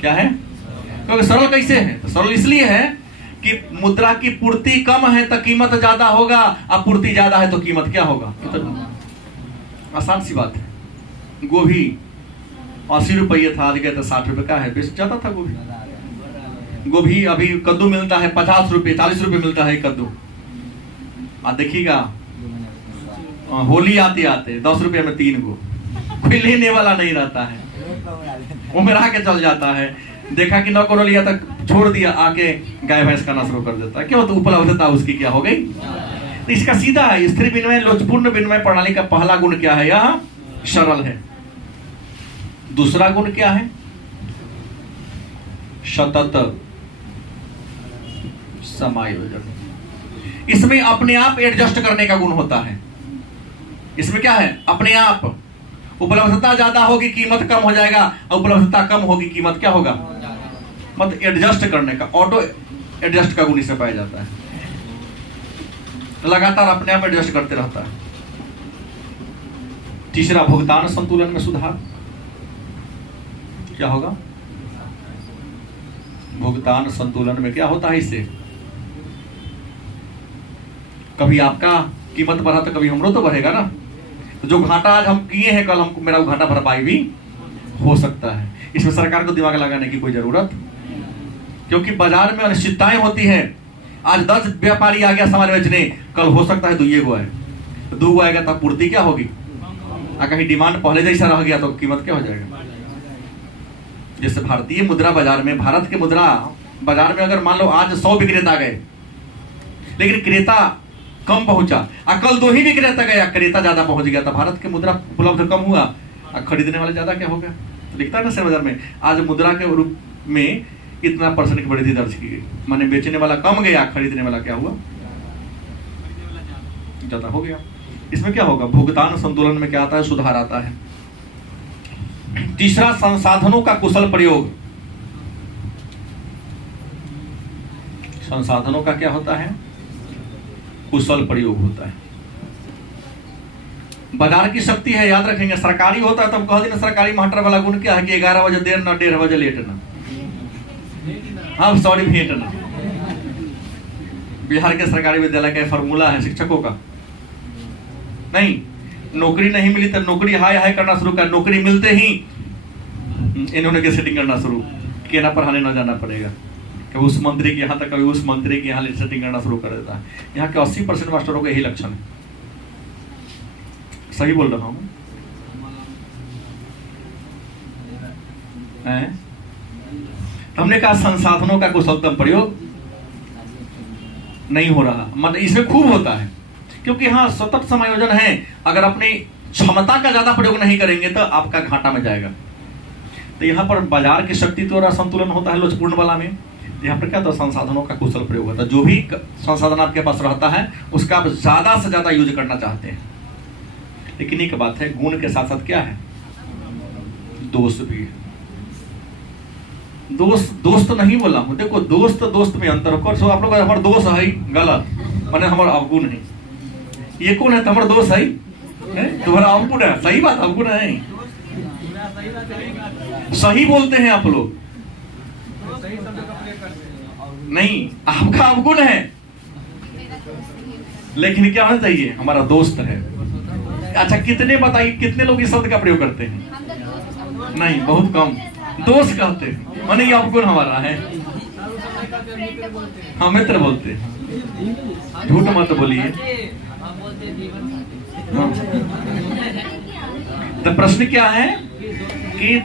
क्या है? क्योंकि सरल कैसे है? तो सरल इसलिए है कि मुद्रा की पूर्ति कम है तो कीमत ज्यादा होगा, अब पूर्ति ज्यादा है तो कीमत क्या होगा। तो आसान सी बात है। गोभी 80 रुपये था, आज गए तो 60 रुपये का है, बेच ज्यादा था गोभी। गोभी अभी कद्दू मिलता है 50 रुपये 40 रुपये मिलता है कद्दू। आप देखिएगा होली आते आते 10 रुपये में 3 गो, कोई लेने वाला नहीं रहता है, उमरा के चल जाता है। देखा कि 9 करोड़ लिया तक छोड़ दिया, आके गाय भैंस खाना शुरू कर देता है। क्यों? तो उपलब्धता उसकी क्या हो गई। तो इसका सीधा है, स्थिर विनिमय लोचपूर्ण विनिमय प्रणाली का पहला गुण क्या है? यह सरल है। दूसरा गुण क्या है? सतत समायोजन। इसमें अपने आप एडजस्ट करने का गुण होता है। इसमें क्या है? अपने आप। उपलब्धता ज्यादा होगी कीमत कम हो जाएगा, और उपलब्धता कम होगी कीमत क्या होगा, मतलब एडजस्ट करने का, ऑटो एडजस्ट का गुण इससे पाया जाता है। लगातार अपने आप एडजस्ट करते रहता है। तीसरा, भुगतान संतुलन में सुधार। क्या होगा? भुगतान संतुलन में क्या होता है? इससे कभी आपका कीमत बढ़ा तो कभी हमरो तो बढ़ेगा ना। तो जो घाटा आज हम किए हैं, कल हमको मेरा घाटा भरपाई भी हो सकता है। इसमें सरकार को दिमाग लगाने की कोई जरूरत, क्योंकि बाजार में अनिश्चितताएं होती है। आज 10 व्यापारी आ गया सामान बेचने, कल हो सकता है 2 गो आए, 2 गो आएगा तब पूर्ति क्या होगी। कहीं डिमांड पहले जैसा रह गया तो कीमत क्या हो जाएगा। जैसे भारतीय मुद्रा बाजार में, भारत के मुद्रा बाजार में अगर मान लो आज 100 विक्रेता गए, लेकिन क्रेता कम पहुंचा, और कल 2 ही विक्रेता गया, क्रेता ज्यादा पहुंच गया, तो भारत के मुद्रा उपलब्ध कम हुआ और खरीदने वाले ज्यादा क्या हो गया। तो दिखता है ना शेयर बाजार में, आज मुद्रा के रूप में इतना % की वृद्धि दर्ज की गई, माने बेचने वाला कम गया, खरीदने वाला क्या हुआ, ज्यादा हो गया। इसमें क्या होगा? भुगतान संतुलन में क्या आता है? सुधार आता है। तीसरा, संसाधनों का कुशल प्रयोग। संसाधनों का क्या होता है? कुशल प्रयोग होता है। बाजार की शक्ति है, याद रखेंगे। सरकारी होता है तब कह देना, सरकारी मास्टर वाला गुण क्या है कि 11 बजे देर ना, 1:30 बजे लेट ना, हाँ सॉरी भेंट ना। बिहार के सरकारी विद्यालय का फॉर्मूला है शिक्षकों का। नहीं, नौकरी नहीं मिली तो नौकरी हाय हाय करना शुरू कर, नौकरी मिलते ही इन्होंने के सेटिंग करना शुरू किया, ना पढ़ाने ना जाना पड़ेगा। कभी उस मंत्री के यहाँ तक, कभी उस मंत्री के यहाँ सेटिंग करना शुरू कर देता है। यहाँ के 80% मास्टरों का यही लक्षण है। सही बोल रहा हूँ? हमने कहा संसाधनों का कुशलतम प्रयोग नहीं हो रहा, मतलब इसमें खूब होता है, क्योंकि हाँ सतत समायोजन है। अगर अपनी क्षमता का ज्यादा प्रयोग नहीं करेंगे तो आपका घाटा में जाएगा। तो यहाँ पर बाजार की शक्ति तो संतुलन होता है लोचपूर्ण वाला में। यहाँ पर क्या तो संसाधनों का कुशल प्रयोग होता है। जो भी संसाधन आपके पास रहता है उसका आप ज्यादा से ज्यादा यूज करना चाहते हैं। लेकिन एक बात है, गुण के साथ साथ क्या है? दोष भी है। दोस्त नहीं बोला हूं, देखो दोस्त में अंतर कर सो। आप लोग हमारे दोस्त है गलत, माने हमारा अवगुण है। ये कौन है? तुम्हारा दोस्त है, तुम्हारा अवगुण है। सही बात, अवगुण है। सही बोलते हैं आप लोग, नहीं आपका अवगुण है। लेकिन क्या होना चाहिए? हमारा दोस्त है। अच्छा कितने बताइए, कितने लोग इस शब्द का प्रयोग करते हैं? नहीं, बहुत कम। दोस्त कहते हैं, माने ये अवगुण हमारा है। हाँ मित्र बोलते हैं, झूठ मत बोलिए। तो प्रश्न क्या है कि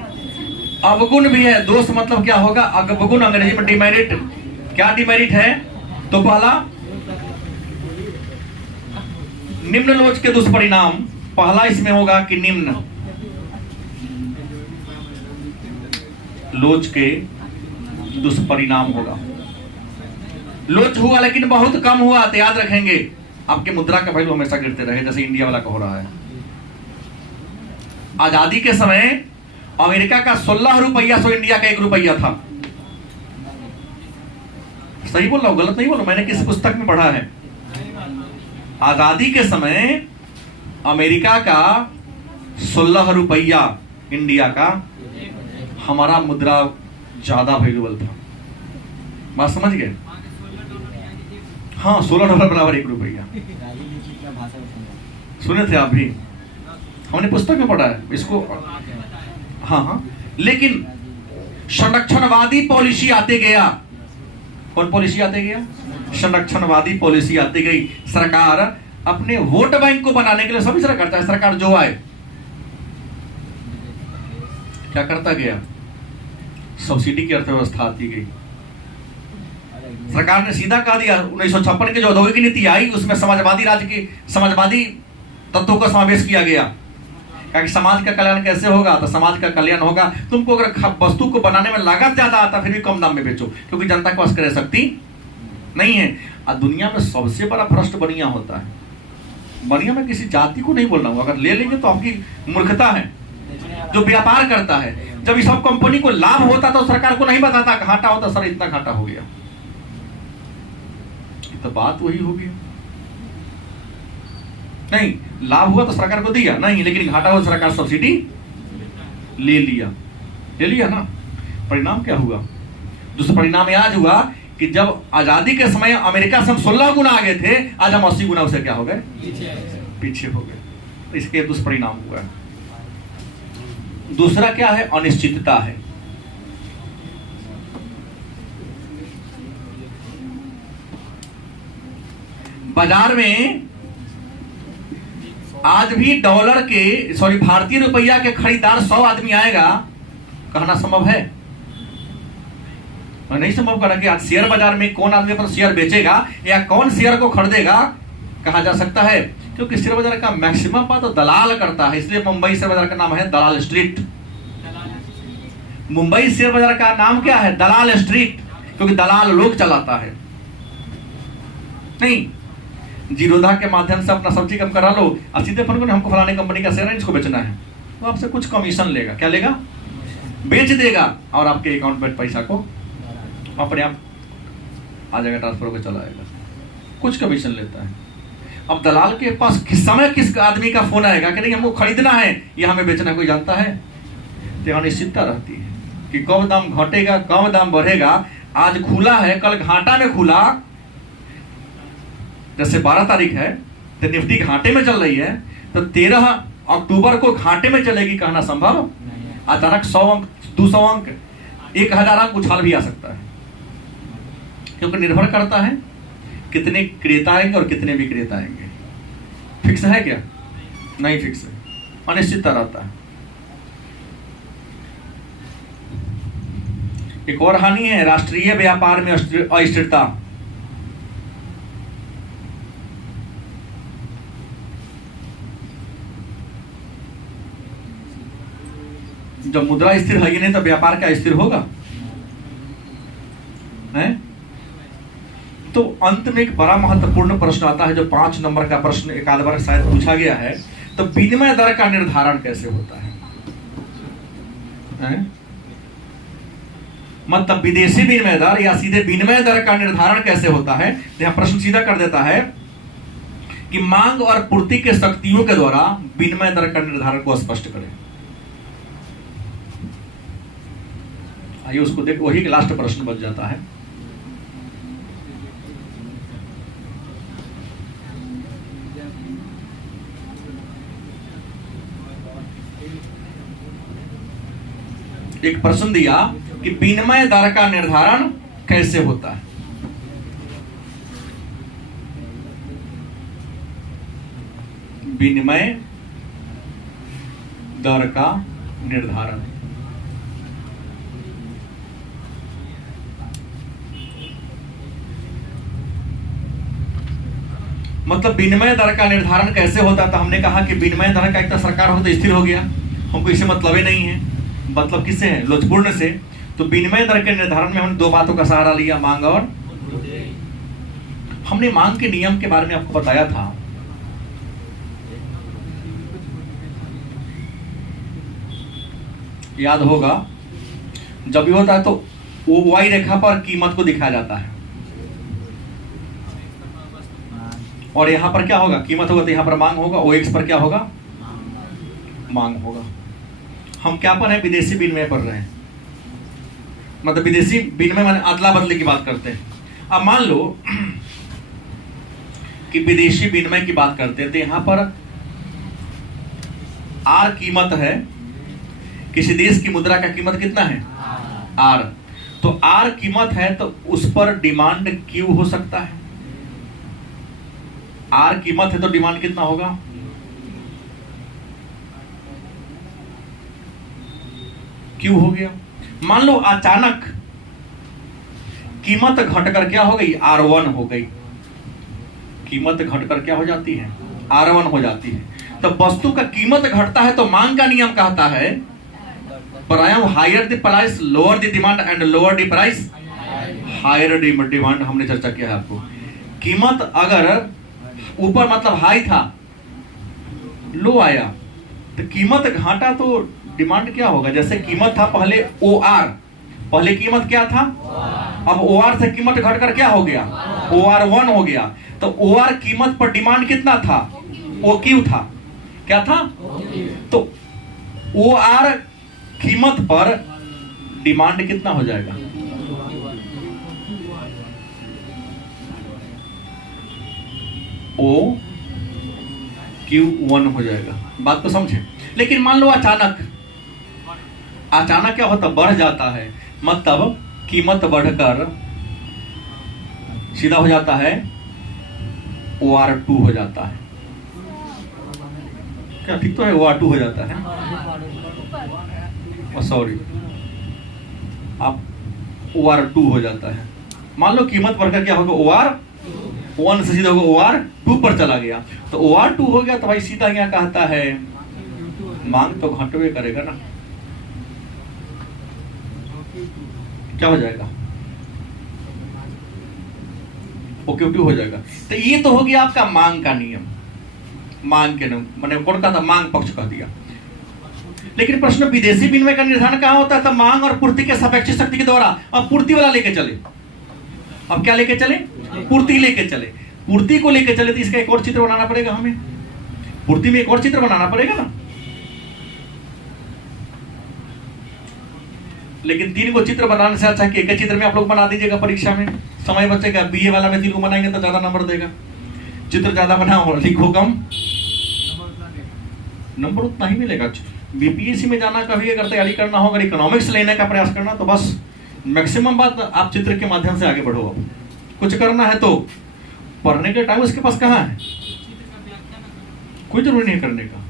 अवगुण भी है। दोष मतलब क्या होगा? अवगुण अंग्रेजी में डिमेरिट। क्या डिमेरिट है? तो पहला निम्न लोच के दुष्परिणाम। पहला इसमें होगा कि निम्न लोच के दुष्परिणाम होगा। लोच हुआ लेकिन बहुत कम हुआ, तो याद रखेंगे आपके मुद्रा का वैल्यू हमेशा गिरते रहे, जैसे इंडिया वाला का हो रहा है। आजादी के समय अमेरिका का 16 रुपया सो इंडिया का 1 रुपया था। सही बोल रहा हूँ, गलत नहीं बोल रहा, मैंने किस पुस्तक में पढ़ा है। आजादी के समय अमेरिका का 16 रुपया इंडिया का, हमारा मुद्रा ज्यादा वैल्यूबल था। बात समझ गए? हाँ, $16 बराबर 1 रुपया। सुने थे आप भी? हमने पुस्तक में पढ़ा है इसको। हाँ हाँ, लेकिन संरक्षणवादी पॉलिसी आते गया। कौन पॉलिसी आते गया? संरक्षणवादी पॉलिसी आती गई। सरकार अपने वोट बैंक को बनाने के लिए सभी तरह करता है। सरकार जो आए क्या करता गया? सब्सिडी की अर्थव्यवस्था आती गई। सरकार ने सीधा कह दिया, 1956 की जो औद्योगिक नीति आई उसमें समाजवादी राज्य की समाजवादी तत्वों का समावेश किया गया। कि समाज का कल्याण कैसे होगा? तो समाज का कल्याण होगा, तुमको अगर वस्तु को बनाने में लागत ज्यादा आता फिर भी कम दाम में बेचो, क्योंकि जनता के पास क्रय शक्ति नहीं है। और दुनिया में सबसे बड़ा भ्रष्ट बनिया होता है। बनिया में किसी जाति को नहीं बोल रहा हूं, अगर ले लेंगे तो आपकी मूर्खता है। जो व्यापार करता है, जब इस सब कंपनी को लाभ होता तो सरकार को नहीं बताता, घाटा होता सर इतना घाटा हो गया, तो बात वही होगी। नहीं, लाभ हुआ तो सरकार को दिया नहीं, लेकिन घाटा हुआ सरकार सब्सिडी ले लिया ना। परिणाम क्या हुआ? दूसरा परिणाम आज हुआ कि जब आजादी के समय अमेरिका से हम 16 गुना आगे थे, आज हम 80 गुना उसे क्या हो गए? पीछे हो गए। तो इसके दुष्परिणाम हुआ है। दूसरा क्या है? अनिश्चितता है। बाजार में आज भी डॉलर के भारतीय रुपया के खरीदार 100 आदमी आएगा, कहना संभव है? मैं नहीं संभव करा कि आज शेयर बाजार में कौन आदमी पर शेयर बेचेगा या कौन शेयर को खरीदेगा कहा जा सकता है, क्योंकि शेयर बाजार का मैक्सिमम बात तो दलाल करता है। इसलिए मुंबई शेयर बाजार का नाम है दलाल स्ट्रीट। मुंबई शेयर बाजार का नाम क्या है? दलाल स्ट्रीट, क्योंकि दलाल लोग चलाता है। नहीं, जीरोधा के माध्यम से अपना सब्जी कम करा लो और सीधे फोन करो हमको फलाने कंपनी का शेयर है, इसको बेचना है, तो आपसे कुछ कमीशन लेगा। क्या लेगा? बेच देगा और आपके अकाउंट में पैसा को अपने आप आ जाएगा, ट्रांसफर होकर चला आएगा, कुछ कमीशन लेता है। अब दलाल के पास किस समय किस आदमी का फोन आएगा कि नहीं हमको खरीदना है या हमें बेचना, कोई जानता है? तो अनिश्चितता रहती है कि कब दाम घटेगा, कब दाम बढ़ेगा। आज खुला है, कल घाटा में खुला, जैसे 12 तारीख है तो निफ्टी घाटे में चल रही है, तो 13 अक्टूबर को घाटे में चलेगी कहना संभव? अचानक 100 अंक, 200 अंक, 1000 अंक उछाल भी आ सकता है, क्योंकि निर्भर करता है कितने क्रेता आएंगे और कितने विक्रेता आएंगे। फिक्स है क्या? नहीं फिक्स है, अनिश्चितता रहता है। एक और हानि है राष्ट्रीय व्यापार में अस्थिरता। जब मुद्रा स्थिर है नहीं तो व्यापार क्या स्थिर होगा? है? तो अंत में एक बड़ा महत्वपूर्ण प्रश्न आता है, जो 5 नंबर का प्रश्न एक आध बार शायद पूछा गया है, तो विनिमय दर का निर्धारण कैसे होता है? मतलब विदेशी विनिमय दर या सीधे विनिमय दर का निर्धारण कैसे होता है? यहां प्रश्न सीधा कर देता है कि मांग और पूर्ति के शक्तियों के द्वारा विनिमय दर का निर्धारण को स्पष्ट करें। आइए उसको देख, वही लास्ट प्रश्न बच जाता है। एक प्रश्न दिया कि विनिमय दर का निर्धारण कैसे होता है? विनिमय दर का निर्धारण मतलब विनिमय दर का निर्धारण कैसे होता है? तो हमने कहा कि विनिमय दर का एक तो सरकार हो तो स्थिर हो गया, हमको इससे मतलब ही नहीं है। मतलब किससे है? लोचपूर्ण से। तो विनिमय दर के निर्धारण में हमने 2 बातों का सहारा लिया, मांग और हमने मांग के नियम के बारे में आपको बताया था। याद होगा, जब भी होता है तो वो वाई रेखा पर कीमत को दिखाया जाता है, और यहाँ पर क्या होगा, कीमत होगा तो यहाँ पर मांग होगा, OX पर क्या होगा, मांग होगा। हम क्या पर है, विदेशी विनिमय पढ़ रहे हैं, मतलब विदेशी विनिमय माने अदला बदली की बात करते हैं। अब मान लो कि विदेशी विनिमय की बात करते हैं तो यहाँ पर R कीमत है, किसी देश की मुद्रा का कीमत कितना है, R। तो R कीमत है तो उस पर डिमांड Q हो सकता है। R कीमत है तो डिमांड कितना होगा, Q हो गया। मान लो अचानक कीमत घटकर क्या हो गई, R1 हो गई। कीमत घटकर क्या हो जाती है, R1 हो जाती है। तो वस्तु का कीमत घटता है तो मांग का नियम कहता है प्रायः higher the price lower the demand and lower the price higher demand. हमने चर्चा किया है आपको। कीमत अगर ऊपर मतलब हाई था, लो आया तो कीमत घटा तो डिमांड क्या होगा। जैसे कीमत था पहले OR, पहले कीमत क्या था, अब OR से कीमत घटकर क्या हो गया, OR1 हो गया। तो OR कीमत पर डिमांड कितना था, OQ था, क्या था, तो OR कीमत पर डिमांड कितना हो जाएगा, OQ1 हो जाएगा। बात को समझे। लेकिन मान लो अचानक क्या होता, बढ़ जाता है, मतलब कीमत बढ़कर सीधा हो जाता है OR2 हो जाता है। क्या ठीक तो है, OR2 हो जाता है, सॉरी आप OR2 हो जाता है। मान लो कीमत बढ़कर क्या होगा, OR1 से सीधा होगा OR2 पर चला गया। तो OR2 हो गया तो भाई सीधा क्या कहता है, मांग तो घटवे करेगा ना, क्या हो जाएगा, OQ2 हो जाएगा। तो ये तो हो गया आपका मांग का नियम, मांग के नियम मैंने कौन कहा था, मांग पक्ष कह दिया। लेकिन प्रश्न विदेशी विनिमय का निर्धारण कहां होता है, तो मांग और पूर्ति के सापेक्षिक शक्ति के द्वारा। अब पूर्ति वाला लेके चले, अब क्या लेके चले, पूर्ति लेके चले। पूर्ति को लेके चले तो इसका एक और चित्र बनाना पड़ेगा हमें, पूर्ति में एक और चित्र बनाना पड़ेगा ना। लेकिन 3 को चित्र बनाने से अच्छा कि एक चित्र में आप लोग बना दीजिएगा, परीक्षा में समय बचेगा। BA वाला में 3 को बनाएंगे तो ज्यादा नंबर देगा, चित्र ज्यादा बनाओ लिखो कम, नंबर उतना ही मिलेगा। BPSC में जाना कभी अगर तैयारी करना हो, अगर इकोनॉमिक्स लेने का प्रयास करना, तो बस मैक्सिमम बात आप चित्र के माध्यम से आगे बढ़ो। अब कुछ करना है तो पढ़ने के टाइम उसके पास कहाँ है, कोई जरूरी नहीं करने का,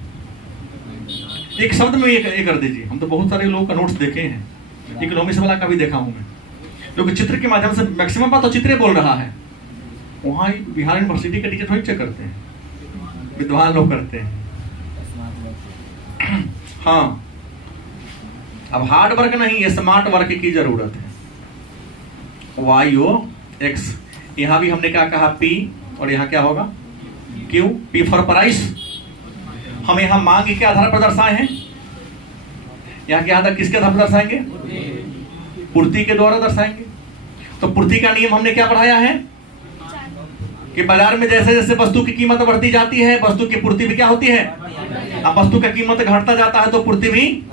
एक शब्द में ये कर दीजिए। हम तो बहुत सारे लोगों का नोट्स देखे हैं, इकोनॉमिक्स वाला का भी देखा हूं मैं, क्योंकि चित्र के माध्यम से मैक्सिमम बात तो चित्र बोल रहा है। वहां बिहार यूनिवर्सिटी के टीचर थोड़ी चेक करते हैं, विद्वान लोग करते हैं। हाँ, अब हार्ड वर्क नहीं, स्मार्ट वर्क की जरूरत है। YOX, यहां भी हमने क्या कहा, P, और यहां क्या होगा, Q। P फॉर प्राइस, हम यहां मांग के आधार पर दर्शाए हैं, यहां के आधार किसके आधार पर दर्शाएंगे, पूर्ति के द्वारा दर्शाएंगे। तो पूर्ति का नियम हमने क्या पढ़ाया है कि बाजार में जैसे जैसे वस्तु की कीमत बढ़ती जाती है, वस्तु की पूर्ति भी क्या होती है। अब वस्तु का कीमत घटता जाता है तो पूर्ति भी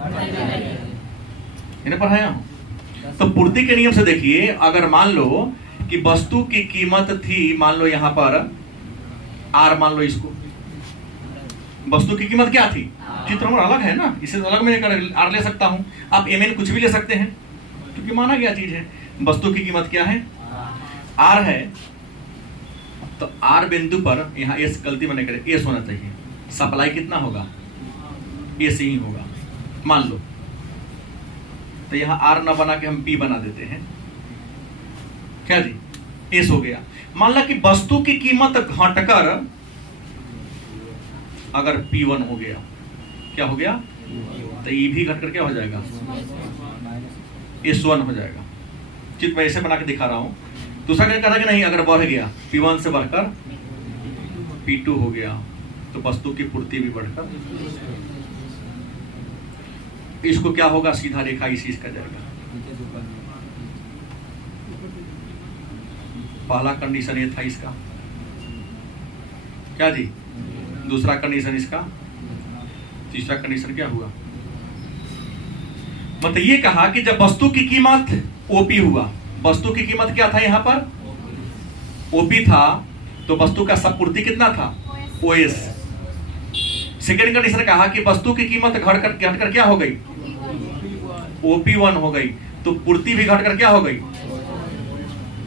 इन्हें पढ़ाया हूं। तो पूर्ति के नियम से देखिए, अगर मान लो कि वस्तु की कीमत थी, मान लो यहां पर R, मान लो इसको, वस्तु की कीमत क्या थी, चित्र में अलग है ना, इसे अलग में R ले सकता हूं। आप MN कुछ भी ले सकते हैं क्योंकि माना गया चीज है। वस्तु की कीमत क्या है, R है। तो R बिंदु पर यहाँ S, गलती मैंने करे, S होना चाहिए। सप्लाई कितना होगा, S ही होगा मान लो। तो यहाँ R ना बना के हम P बना देते हैं, क्या जी, S हो गया। मान लो कि वस्तु की कीमत घटकर अगर P1 हो गया, क्या हो गया, तो ये भी घटकर क्या हो जाएगा, S1 हो जाएगा। चित्र मैं ऐसे बना के दिखा रहा हूं। दूसरा क्या कहा कि नहीं, अगर बढ़ गया P1 से बढ़कर P2 हो गया तो वस्तु की पूर्ति भी बढ़कर, इसको क्या होगा, सीधा रेखा इसी इसका जाएगा। पहला कंडीशन ये था इसका। क्या जी? दूसरा कंडीशन इसका, तीसरा कंडीशन क्या हुआ? मतलब ये कहा कि जब वस्तु की कीमत ओपी हुआ, वस्तु की कीमत क्या था यहां पर? ओपी था, तो वस्तु का सपूर्ति कितना था? ओएस। सेकेंड कंडीशन कहा कि वस्तु की कीमत घटकर क्या हो गई? OP1 हो गई, तो पूर्ति भी घटकर क्या हो गई?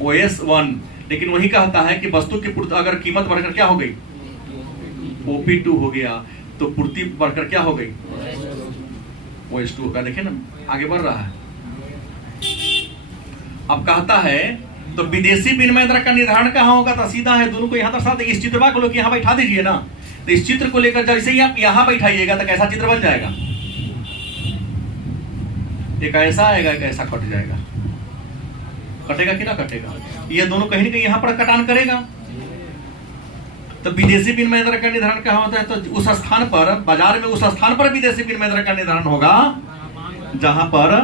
OS1। लेकिन वही कहता है कि वस्तु की पूर्ति अगर कीमत बढ़कर क्या हो गई? OP2 हो गया, तो पूर्ति बढ़कर क्या हो गई? OS2 होगा। देखिए ना आगे बढ़ रहा है। अब कहता है तो विदेशी विनिमय दर का निर्धारण कहां होगा? तो सीधा है, दोनों को यहां दर्शा देंगे। इस चित्र को लोग यहां बैठा दीजिए ना, तो इस चित्र को लेकर जैसे ही आप यहां बैठाइएगा तो कैसा चित्र बन जाएगा? एक ऐसा आएगा, एक ऐसा कट जाएगा। कटेगा कि ना कटेगा? ये दोनों कहीं ना कहीं यहां पर कटान करेगा। तो विदेशी विनिमय दर का निर्धारण कहां होता है? तो उस स्थान पर, बाजार में उस स्थान पर विदेशी विनिमय दर का निर्धारण होगा जहां पर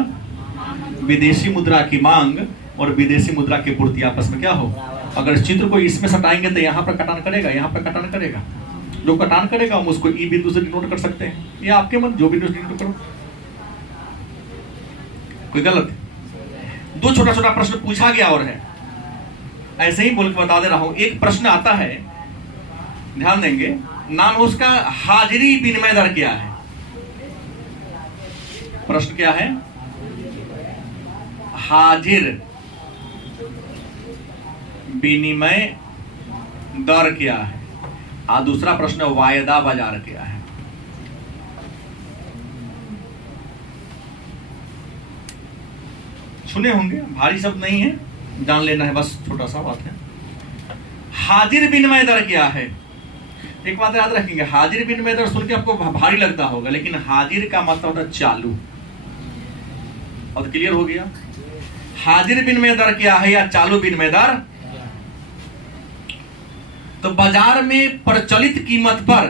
विदेशी मुद्रा की मांग और विदेशी मुद्रा की पूर्ति आपस में क्या हो। अगर इस चित्र को इसमें सटाएंगे तो यहाँ पर कटान करेगा, यहाँ पर कटान करेगा। जो कटान करेगा हम उसको ई बिंदु से डिनोट कर सकते हैं, या आपके मन जो बिंदु से डिनोट करो, कोई गलत? दो छोटा छोटा प्रश्न पूछा गया और है, ऐसे ही बोल के बता दे रहा हूं। एक प्रश्न आता है, ध्यान देंगे, नाम उसका हाजिरी विनिमय दर क्या है? प्रश्न क्या है? हाजिर विनिमय दर क्या है? और दूसरा प्रश्न वायदा बाजार क्या है? सुने होंगे, भारी शब्द नहीं है, जान लेना है, बस छोटा सा बात है। हाजिर विनिमय दर क्या है? एक बात याद रखेंगे, हाजिर विनिमय दर सुन के आपको भारी लगता होगा, लेकिन हाजिर का मतलब होता है चालू। और क्लियर हो गया? हाजिर विनिमय दर क्या है या चालू विनिमय दर? तो बाजार में प्रचलित कीमत पर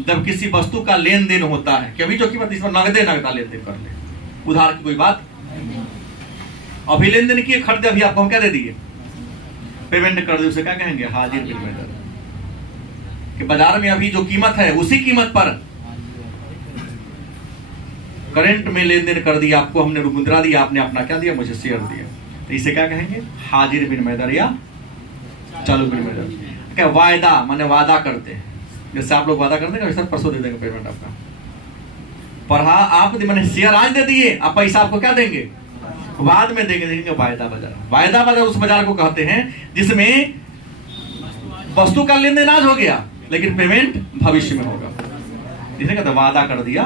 जब किसी वस्तु का लेन देन होता है, कि अभी जो कीमत इस पर नगदे नगदा लेन देन कर ले, उधार की कोई बात, अभी लेन देन किए, खरीदे, अभी आपको हम क्या दे दिए? पेमेंट कर दे, उसे क्या कहेंगे? हाजिर विनिमय दर। कि बाजार में अभी जो कीमत है उसी कीमत पर करंट में लेन देन कर दिया, आपको हमने मुद्रा दिया, आपने अपना क्या दिया? मुझे शेयर दिया, तो इसे क्या कहेंगे? हाजिर विनिमय दर या चालू विनिमय दर। क्या वायदा माने वादा करते हैं, जैसे आप लोग वादा करते हैं सर परसों दे देंगे पेमेंट आपका, पर हाँ आप मैंने शेयर आज दे दिए, आप पैसा आपको क्या देंगे? बाद में देंगे। वायदा बाजार। वायदा बाजार उस बाजार को कहते हैं जिसमें वस्तु का लेन देन आज हो गया लेकिन पेमेंट भविष्य में होगा। इसे कहते हैं वादा कर दिया,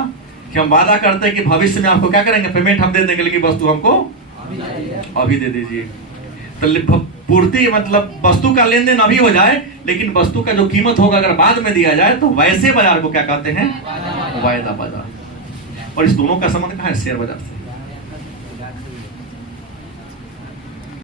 कि हम वादा करते हैं कि भविष्य में आपको क्या करेंगे? पेमेंट हम दे देंगे, लेकिन वस्तु हमको अभी दे दीजिए। तो पूर्ति मतलब वस्तु का लेन देन अभी हो जाए, लेकिन वस्तु का जो कीमत होगा अगर बाद में दिया जाए, तो वैसे बाजार को क्या कहते हैं? वायदा बाजार। और इस दोनों का संबंध कहाँ है? शेयर बाजार से।